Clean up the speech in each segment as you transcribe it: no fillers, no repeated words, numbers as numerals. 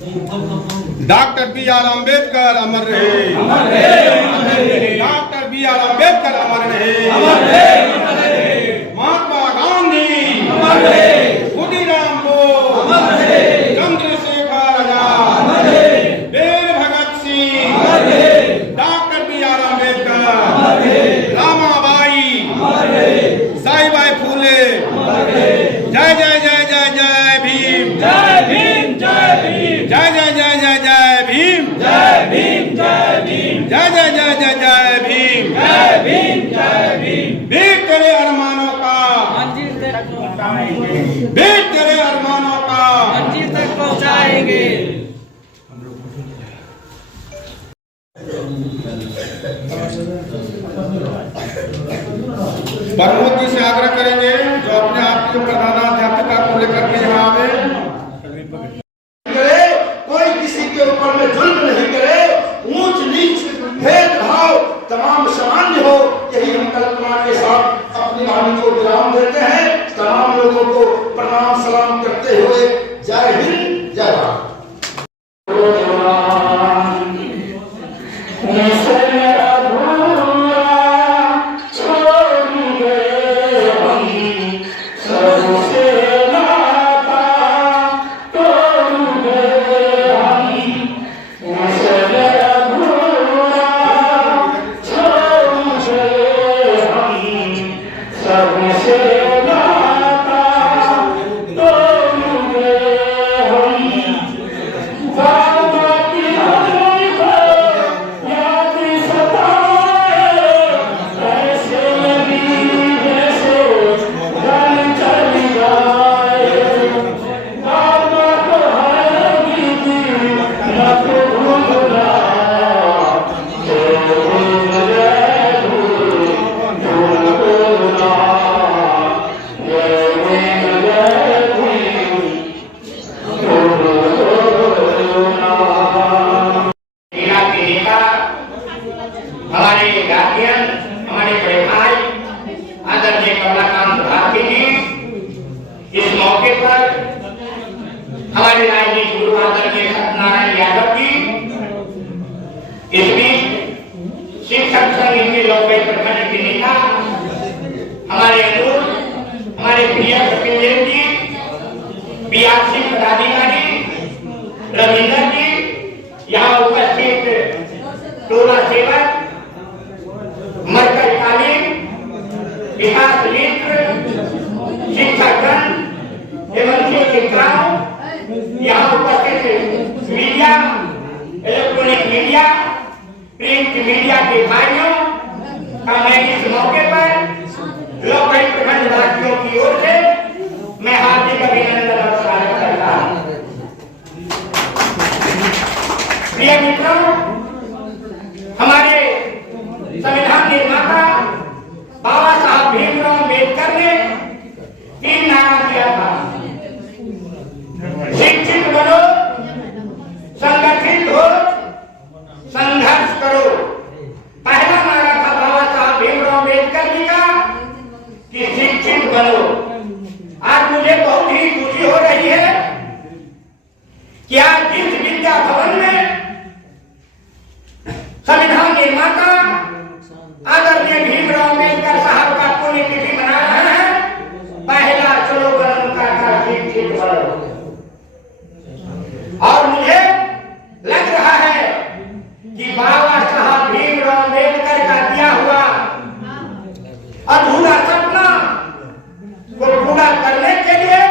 Doctor B R. Ambedkar अमर रहे, doctor B R. Ambedkar अमर रहे, महात्मा गांधी खुदीराम बोस, चंद्रशेखर आजाद, वीर Bhagat Singh, doctor B R. Ambedkar, Ramabai, Saibai फूले, जय जय जय जय जय भीम, जय भीम, जय भीम, जय जय जय जय जय भीम, जय भीम, जय भीम, जय जय जय जय जय भीम, जय भीम, जय भीम। बीत तेरे अरमानों का, मंजिल तक पहुंचाएंगे, बीत तेरे अरमानों का, मंजिल तक पहुंचाएंगे। प्रमोद जी से आग्रह करेंगे जो अपने आप की प्रधानाध्यापिका को लेकर के यहाँ आवे। कोई किसी के ऊपर में जुल्म नहीं करे, ऊंच नीच भेदभाव तमाम सामान्य हो, यही हम कल्पना के साथ अपनी वाणी को विराम देते हैं। तमाम लोगों को प्रणाम सलाम करते हुए जय हिंद, जय भारत। हमारे राजनीतिक गुरु आदरणीय सत्यनारायण यादव जी, इसमें शिक्षक संघ के लोकप्रिय प्रखंड के नेता हमारे अनुरोध, हमारे प्रिय कपिल जी, बीआरसी पदाधिकारी रविंदर जी, यहाँ उपस्थित टोला सेवक, मरकज तालीम, विकास मित्र, शिक्षकगण एवं शिक्षिकाओं, यहाँ उपस्थित media, electronic media, print media के भाइयों का मैं इस मौके पर लोकप्रिय प्रखंड वासियों की ओर से मैं हार्दिक अभिनंदन और स्वागत करता हूँ। प्रिय मित्रों, हमारे संविधान निर्माता बाबा साहब भीमराव अम्बेडकर ने 3 नारा दिया था: शिक्षित बनो, संगठित हो, संघर्ष करो। पहला नारा था बाबा साहब भीमराव अम्बेडकर जी का कि शिक्षित बनो। आज मुझे बहुत ही खुशी हो रही है कि आज जिस विद्या भवन में संविधान निर्माता आदरणीय भीमराव अम्बेडकर साहब का पुण्यतिथि मना रहे हैं, पहला स्लोगन उनका था शिक्षित बनो। और मुझे लग रहा है कि बाबा साहब भीमराव अम्बेडकर का दिया हुआ अधूरा सपना को पूरा करने के लिए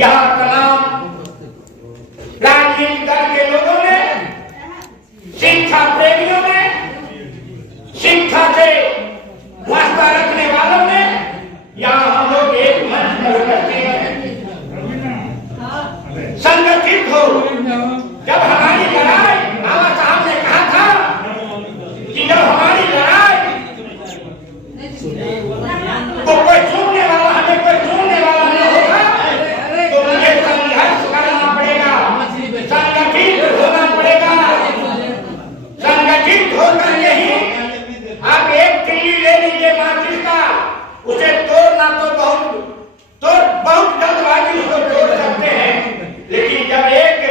यहाँ तमाम राजनीतिक दल के लोगों ने, शिक्षा प्रेमियों ने, शिक्षा से वास्ता रखने वालों ने, यहाँ हम लोग एक मंच पर उपस्थित हैं। संगठित हो। जब हमारी लड़ाई, बाबा साहब ने कहा था कि जब हमारी लड़ाई तो कोई सुनने वाला, हमें कोई सुनने वाला नहीं होगा, तो मुझे संघर्ष करना पड़ेगा, संगठित होना पड़ेगा। संगठित होकर यही आप एक किल्ली ले लीजिए माचिस का, उसे तोड़ना तो बहुत जल्दबाजी उसको तोड़ सकते हैं, लेकिन जब एक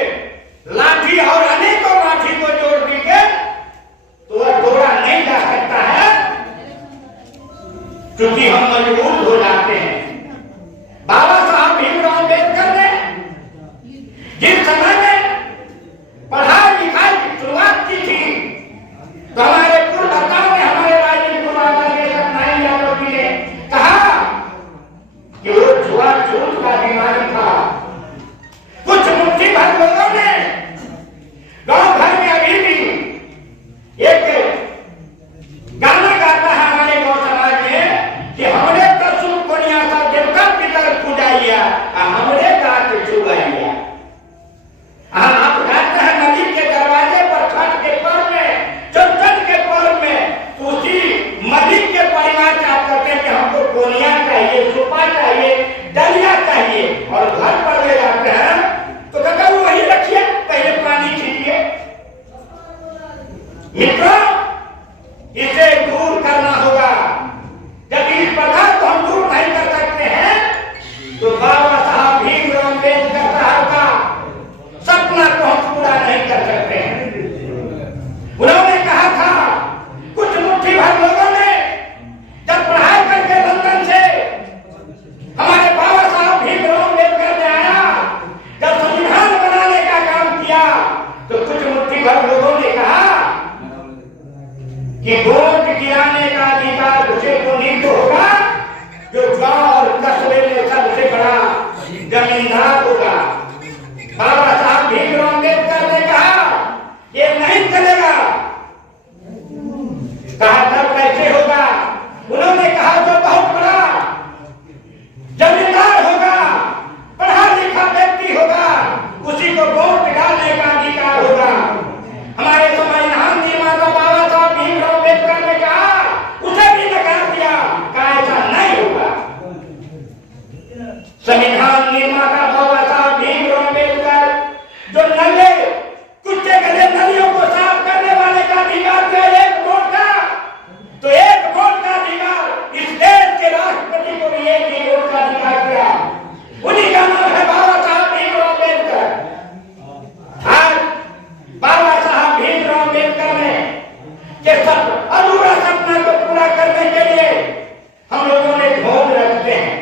कि वोट गिराने का अधिकार उसे को नहीं तो होगा जो गांव और कस्बे में सबसे बड़ा जमींदार होगा। बाबा साहब भीमराव अम्बेडकर ने कहा ये नहीं चलेगा। कहा तब कैसे होगा? उन्होंने कहा जो बहुत बड़ा जमींदार होगा, पढ़ा लिखा व्यक्ति होगा, उसी को वोट डालने का अधिकार होगा। हमारे संविधान निर्माता बाबा साहब भीमराव अम्बेडकर ने कहा, उसे भी नकार दिया, कहा ऐसा नहीं होगा। संविधान निर्माता बाबा साहब भीमराव अम्बेडकर जो नल्ले कुत्ते गले नदियों को साफ करने वाले का अधिकार दिया एक वोट का, तो एक वोट का अधिकार इस देश के राष्ट्रपति को भी एक ही वोट का अधिकार दिया। उन्हीं का नाम है बाबा साहब भीमराव अम्बेडकर। आज बाबा साहब भीमराव अम्बेडकर ने के सब अधूरा सपना को पूरा करने के लिए हम लोगों ने ढोल रखते हैं।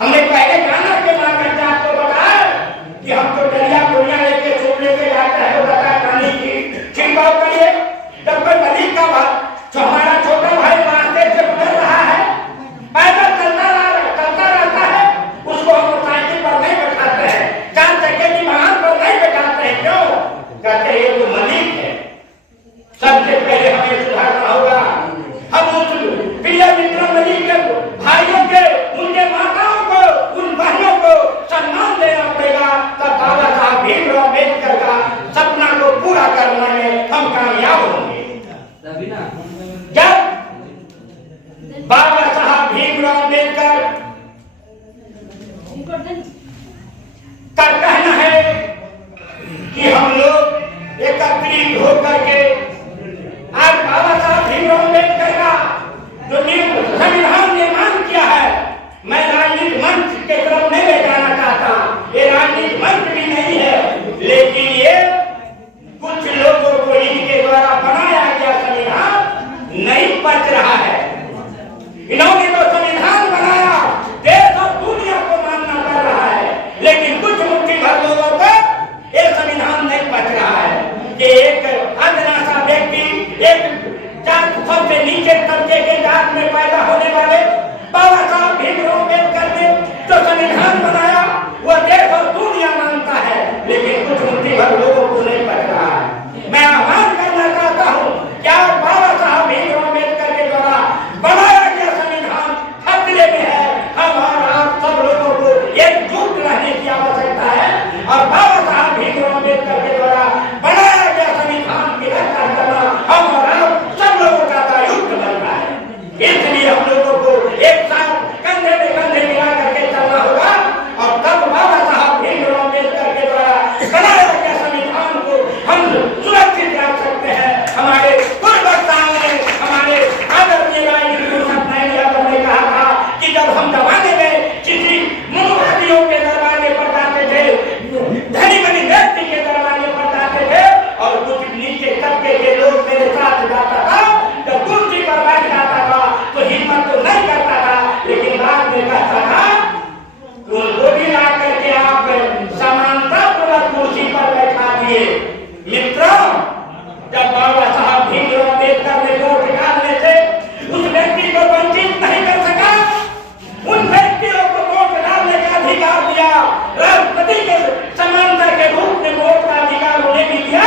हमने पहले गाना के माध्यम से आपको बताया कि हम तो डलिया पुड़िया लेके सूप लेके जाते हैं, बताया पानी की छिड़काव करिए। जब कोई मलिक का बात जो हमारा छोटा भाई रास्ते से गुजर रहा है, पैदल चलता रहता है, उसको हम मोटरसाइकिल पर नहीं बैठाते हैं, 4 चक्के की वाहन पर नहीं बैठाते हैं। क्यों? कहते हैं ये तो मलिक है। सबसे पहले हमें सुधारना होगा। हम उस प्रिय मित्र मलिक के भाइयों के, उनके माताओं को, उन बहनों को सम्मान देना पड़ेगा। तब बाबा साहब भीमराव अम्बेडकर का सपना को पूरा करने में हम कामयाब होंगे। जब बाबा साहब भीमराव अम्बेडकर का कहना है कि हम लोग एकत्रित होकर के आज बाबा साहब भीमराव अम्बेडकर का जो संविधान निर्माण किया है, मैं राजनीतिक मंच के तरफ नहीं ले जाना चाहता, ये राजनीतिक मंच भी नहीं है, लेकिन ये कुछ लोगों को इनके द्वारा बनाया गया संविधान नहीं पच रहा है। इन्होंने तो संविधान बनाया, देश और दुनिया को मानना पड़ रहा है, लेकिन कुछ मुट्ठी भर लोगों को ये संविधान नहीं पच रहा है कि एक अदना सा व्यक्ति, एक जात सबसे नीचे तबके के जात में पैदा होने वाले बाबा साहब भीमराव अम्बेडकर ने जो संविधान बनाया वह देश और दुनिया मानता है, लेकिन कुछ मुट्ठी भर लोगों को नहीं पच रहा है। मैं आह्वान करना चाहता हूँ, क्या बाबा साहब भीमराव अम्बेडकर के द्वारा बनाया गया संविधान खतरे में है? हम और आप सब लोगों को एकजुट रहने की आवश्यकता है और बाबा साहब भीमराव अम्बेडकर के द्वारा बनाया गया संविधान की रक्षा करना हम और आप सब लोगों का दायित्व बनता है। इसलिए हम लोगों को एक साथ कंधे में कंधे मिला करके चलना होगा और तब बाबा साहब भीमराव अम्बेडकर के द्वारा बनाया गया संविधान को हम सुरक्षित रख सकते हैं। हमारे पूर्ववक्ताओं ने, हमारे आदरणीय सत्यनारायण यादव ने कहा था कि जब हम जमाने में किसी मोहम्मदियों के दरवाजे पर जाते थे, धनी बनी व्यक्ति के दरवाजे पर जाते थे और कुछ नीचे तबके के लोग मेरे साथ जाता था, जब कुर्सी पर बैठ जाता था तो हिम्मत तो नहीं करता था, लेकिन बाद में कहता था उनको भी ला करके आप समानतापूर्वक कुर्सी पर बैठा दिए। मित्रों, जब बाबा साहब भीमराव अम्बेडकर ने वोट डालने से उस व्यक्ति को वंचित नहीं कर सका, उन व्यक्तियों को वोट डालने का अधिकार दिया, राष्ट्रपति के समानता के रूप में वोट का अधिकार उन्हें भी दिया,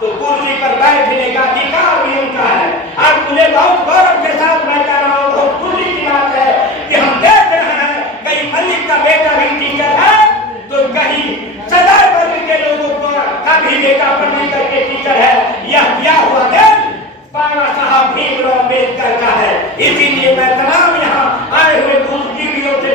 तो कुर्सी पर बैठने का अधिकार भी उनका है। आज मुझे बहुत गौरव के साथ मैं कह रहा हूँ, बहुत खुशी की बात है कि हम देख रहे हैं कहीं मलिक का बेटा भी टीचर है, तो कहीं सदर वर्ग के लोगों का भी बेटा पढ़ने करके टीचर है। यह क्या हुआ देश बाबा साहब भीमराव अम्बेडकर का है। इसीलिए मैं तमाम यहाँ आए हुए बुद्धिजीवियों से